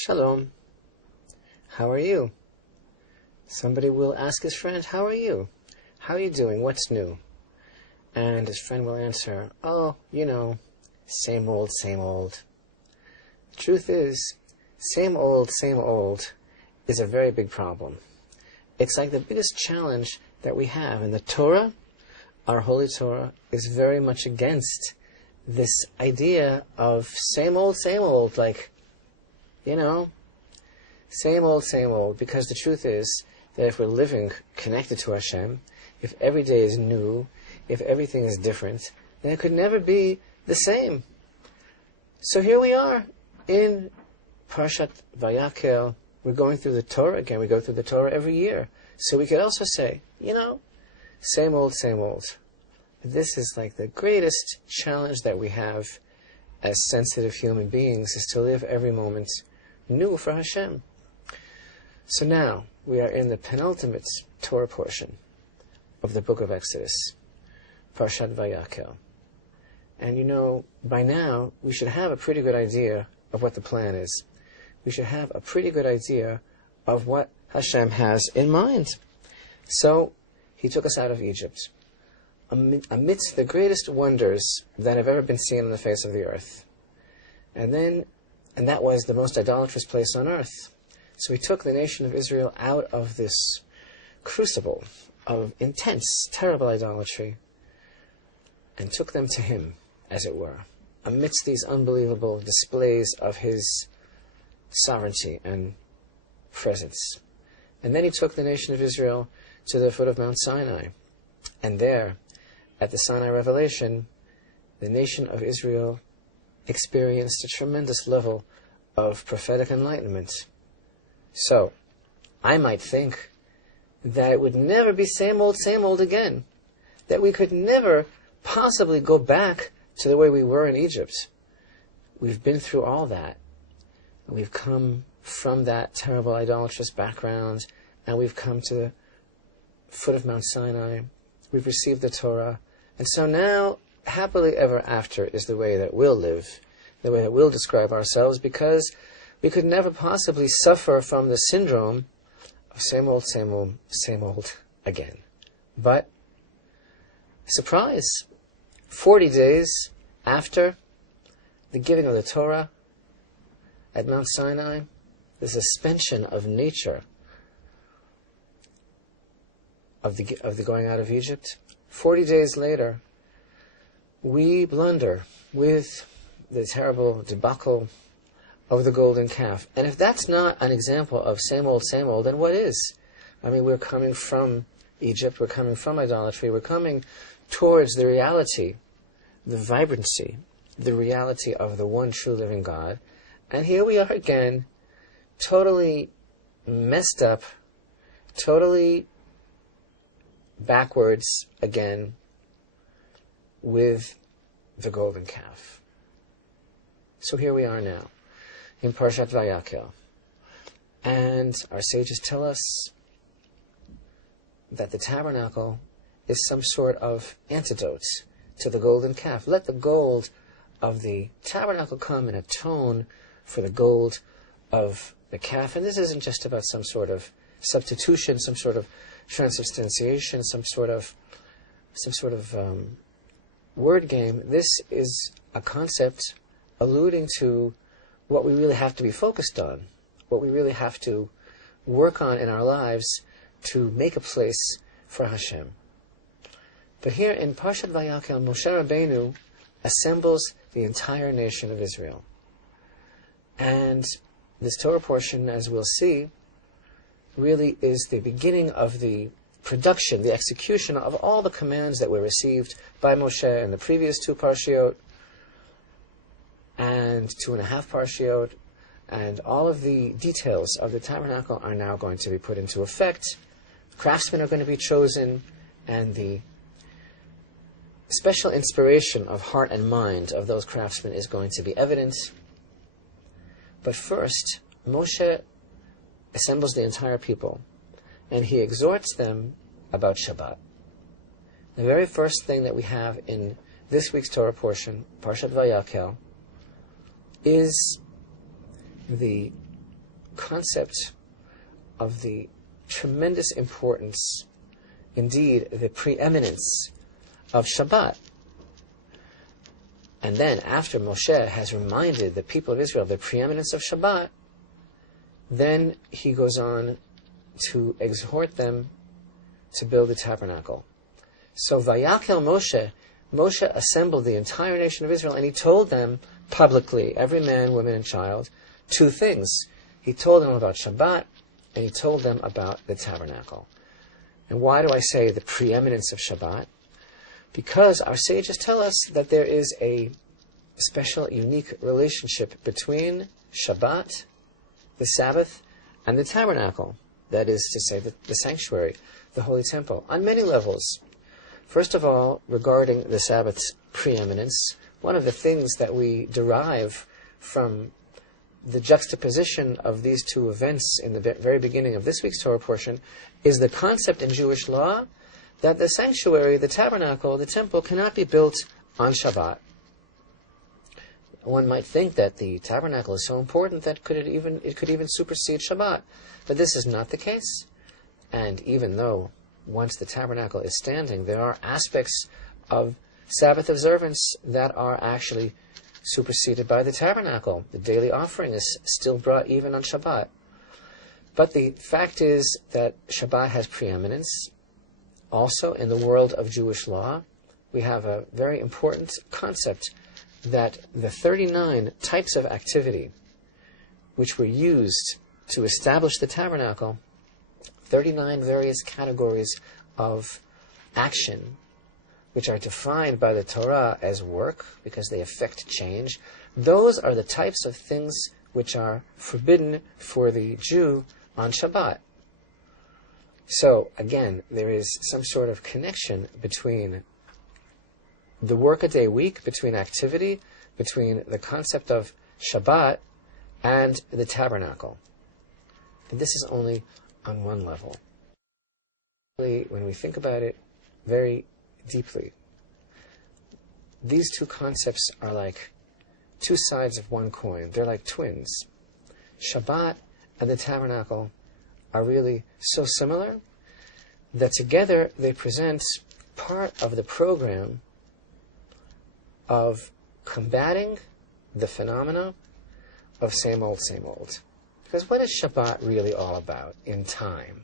Shalom. How are you? Somebody will ask his friend, how are you? How are you doing? What's new? And his friend will answer, oh, you know, same old, same old. The truth is, same old is a very big problem. It's like the biggest challenge that we have. And the Torah, our Holy Torah, is very much against this idea of same old, like, you know, same old, because the truth is that if we're living connected to Hashem, if every day is new, if everything is different, then it could never be the same. So here we are in Parshat Vayakhel. We're going through the Torah again. We go through the Torah every year. So we could also say, you know, same old. This is like the greatest challenge that we have as sensitive human beings, is to live every moment new for Hashem. So now we are in the penultimate Torah portion of the book of Exodus, Parshat Vayakhel. And you know, by now we should have a pretty good idea of what the plan is. We should have a pretty good idea of what Hashem has in mind. So he took us out of Egypt, amidst the greatest wonders that have ever been seen on the face of the earth. And that was the most idolatrous place on earth. So he took the nation of Israel out of this crucible of intense, terrible idolatry and took them to him, as it were, amidst these unbelievable displays of his sovereignty and presence. And then he took the nation of Israel to the foot of Mount Sinai. And there, at the Sinai revelation, the nation of Israel experienced a tremendous level of prophetic enlightenment. So, I might think that it would never be same old again. That we could never possibly go back to the way we were in Egypt. We've been through all that. We've come from that terrible idolatrous background, and we've come to the foot of Mount Sinai. We've received the Torah. And so now, happily ever after is the way that we'll live, the way that we'll describe ourselves, because we could never possibly suffer from the syndrome of same old again. But, surprise, 40 days after the giving of the Torah at Mount Sinai, the suspension of nature of the going out of Egypt, 40 days later, we blunder with the terrible debacle of the golden calf. And if that's not an example of same old, then what is? I mean, we're coming from Egypt, we're coming from idolatry, we're coming towards the reality, the vibrancy, the reality of the one true living God. And here we are again, totally messed up, totally backwards again with the golden calf. So here we are now in Parshat Vayakhel. And our sages tell us that the tabernacle is some sort of antidote to the golden calf. Let the gold of the tabernacle come and atone for the gold of the calf. And this isn't just about some sort of substitution, some sort of transubstantiation, some sort of word game. This is a concept alluding to what we really have to be focused on, what we really have to work on in our lives to make a place for Hashem. But here in Parshat Vayakhel, Moshe Rabbeinu assembles the entire nation of Israel. And this Torah portion, as we'll see, really is the beginning of the production, the execution of all the commands that were received by Moshe in the previous 2 parshiot and 2.5 parshiot, and all of the details of the tabernacle are now going to be put into effect. Craftsmen are going to be chosen, and the special inspiration of heart and mind of those craftsmen is going to be evident. But first, Moshe assembles the entire people, and he exhorts them about Shabbat. The very first thing that we have in this week's Torah portion, Parshat Vayakhel, is the concept of the tremendous importance, indeed the preeminence of Shabbat. And then after Moshe has reminded the people of Israel of the preeminence of Shabbat, then he goes on to exhort them to build the tabernacle. So Vayakhel Moshe assembled the entire nation of Israel, and he told them publicly, every man, woman, and child, two things. He told them about Shabbat, and he told them about the tabernacle. And why do I say the preeminence of Shabbat? Because our sages tell us that there is a special, unique relationship between Shabbat, the Sabbath, and the tabernacle. That is to say, the sanctuary, the Holy Temple, on many levels. First of all, regarding the Sabbath's preeminence, one of the things that we derive from the juxtaposition of these two events in the very beginning of this week's Torah portion is the concept in Jewish law that the sanctuary, the tabernacle, the temple cannot be built on Shabbat. One might think that the tabernacle is so important that it could even supersede Shabbat. But this is not the case. And even though once the tabernacle is standing, there are aspects of Sabbath observance that are actually superseded by the tabernacle. The daily offering is still brought even on Shabbat. But the fact is that Shabbat has preeminence. Also, in the world of Jewish law, we have a very important concept that the 39 types of activity which were used to establish the tabernacle, 39 various categories of action, which are defined by the Torah as work, because they affect change, those are the types of things which are forbidden for the Jew on Shabbat. So, again, there is some sort of connection between the workaday week, between activity, between the concept of Shabbat and the tabernacle. And this is only on one level. When we think about it very deeply, these two concepts are like two sides of one coin. They're like twins. Shabbat and the tabernacle are really so similar that together they present part of the program of combating the phenomena of same old, same old. Because what is Shabbat really all about in time?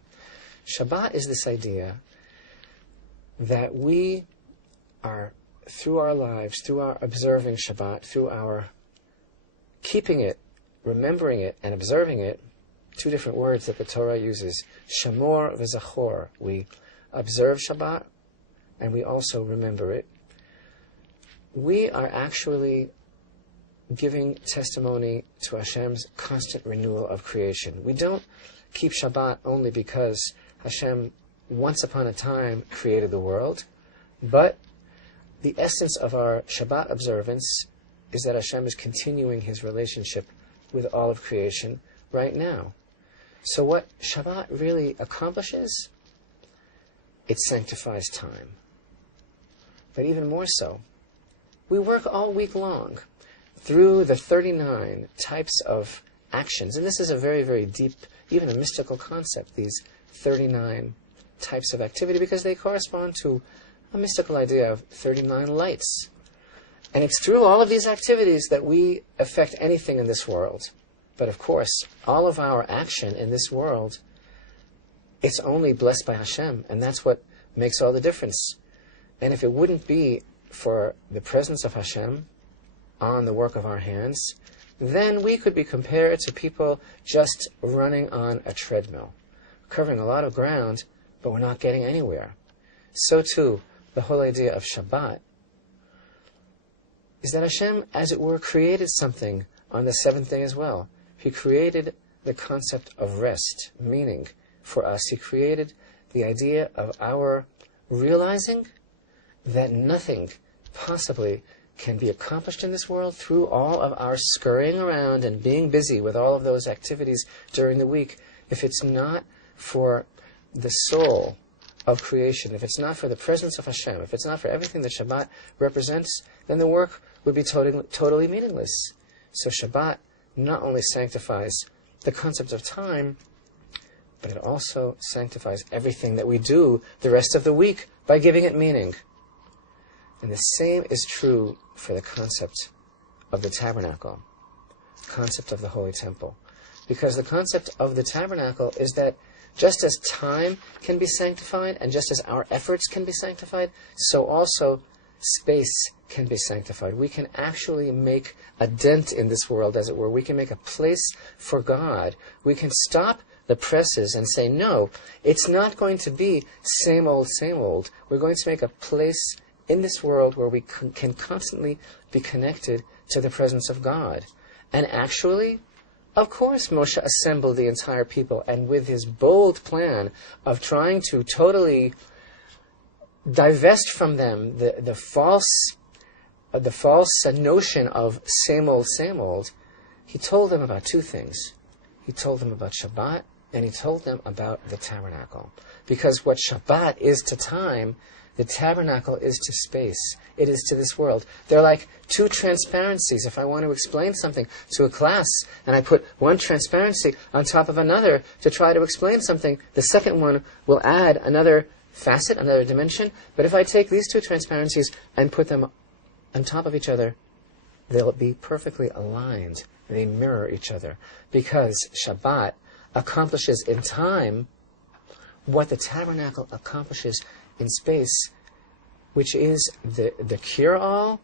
Shabbat is this idea that we are, through our lives, through our observing Shabbat, through our keeping it, remembering it, and observing it, two different words that the Torah uses, shamor v'zachor. We observe Shabbat, and we also remember it. We are actually giving testimony to Hashem's constant renewal of creation. We don't keep Shabbat only because Hashem once upon a time created the world, but the essence of our Shabbat observance is that Hashem is continuing his relationship with all of creation right now. So what Shabbat really accomplishes, it sanctifies time. But even more so, we work all week long through the 39 types of actions. And this is a very, very deep, even a mystical concept, these 39 types of activity, because they correspond to a mystical idea of 39 lights. And it's through all of these activities that we affect anything in this world. But of course, all of our action in this world, it's only blessed by Hashem, and that's what makes all the difference. And if it wouldn't be for the presence of Hashem on the work of our hands, then we could be compared to people just running on a treadmill, covering a lot of ground, but we're not getting anywhere. So too, the whole idea of Shabbat is that Hashem, as it were, created something on the seventh day as well. He created the concept of rest, meaning for us, he created the idea of our realizing that nothing possibly can be accomplished in this world through all of our scurrying around and being busy with all of those activities during the week, if it's not for the soul of creation, if it's not for the presence of Hashem, if it's not for everything that Shabbat represents, then the work would be totally meaningless. So Shabbat not only sanctifies the concept of time, but it also sanctifies everything that we do the rest of the week by giving it meaning. And the same is true for the concept of the tabernacle, the concept of the Holy Temple. Because the concept of the tabernacle is that just as time can be sanctified, and just as our efforts can be sanctified, so also space can be sanctified. We can actually make a dent in this world, as it were. We can make a place for God. We can stop the presses and say, no, it's not going to be same old, same old. We're going to make a place in this world where we can constantly be connected to the presence of God. And actually, of course, Moshe assembled the entire people, and with his bold plan of trying to totally divest from them the false notion of same old, he told them about two things. He told them about Shabbat, and he told them about the tabernacle. Because what Shabbat is to time, the tabernacle is to space. It is to this world. They're like two transparencies. If I want to explain something to a class, and I put one transparency on top of another to try to explain something, the second one will add another facet, another dimension. But if I take these two transparencies and put them on top of each other, they'll be perfectly aligned. They mirror each other. Because Shabbat accomplishes in time what the tabernacle accomplishes in space, which is the cure-all.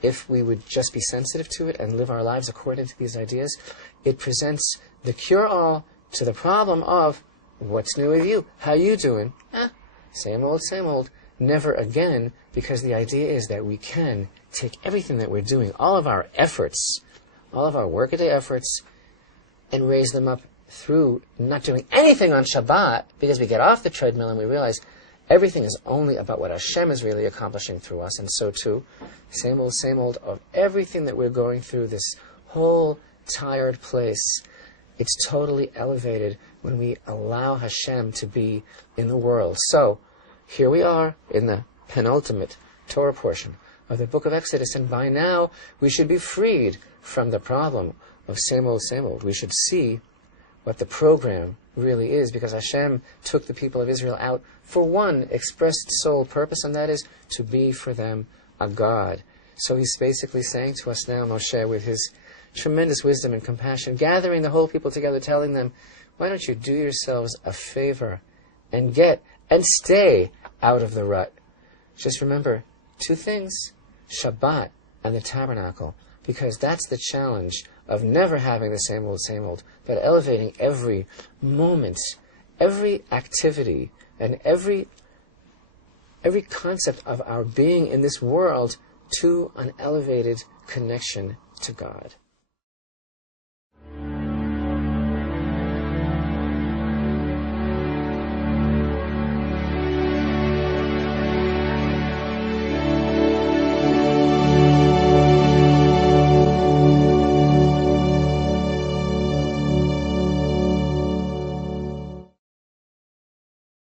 If we would just be sensitive to it and live our lives according to these ideas, it presents the cure-all to the problem of, what's new with you? How you doing? Same old, never again, because the idea is that we can take everything that we're doing, all of our efforts, all of our workaday efforts, and raise them up through not doing anything on Shabbat, because we get off the treadmill and we realize everything is only about what Hashem is really accomplishing through us. And so too, same old of everything that we're going through, this whole tired place, it's totally elevated when we allow Hashem to be in the world. So, here we are in the penultimate Torah portion of the book of Exodus, and by now we should be freed from the problem of same old. We should see what the program really is, because Hashem took the people of Israel out for one expressed sole purpose, and that is to be for them a God. So he's basically saying to us now, Moshe, with his tremendous wisdom and compassion, gathering the whole people together, telling them, why don't you do yourselves a favor and get and stay out of the rut? Just remember two things, Shabbat and the tabernacle, because that's the challenge of never having the same old, but elevating every moment, every activity, and every concept of our being in this world to an elevated connection to God.